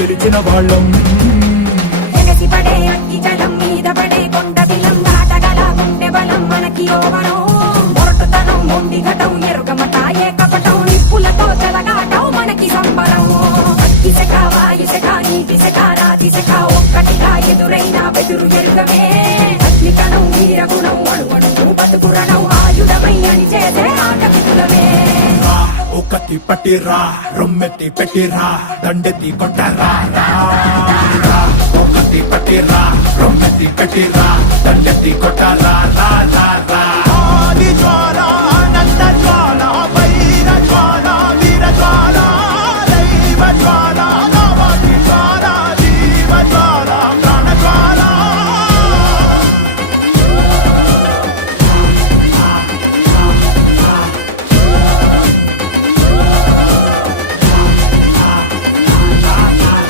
పిలిచిన వాళ్ళం. ఎగసి పడే అగ్గి జలం మీద పడే కొండ బిలం దాటగల గుండె బలం మనకి ఓవరం. మొరటుతనం మొండి ఘటం ఎరుగమట ఏ కపటం నిప్పులతో చెలగాటం మనకి సంబరం. అగ్గి శక వాయు శక నీటి శక రాతి శక ఒక్కటిగా ఎదురైన బెదురు ఎరుగమే. అగ్ని కణం వీర గుణం అణువణువు బతుకురణం ఆయుధమై అని చేసే ఆటవికులమే. ఒకటి పట్టిరా రొమ్మెత్తి పెట్టిరా దండెత్తి కొట్టరా. ఒకటి పట్టిరా రొమ్మెత్తి పెట్టిరా దండెత్తి కొట్టరా.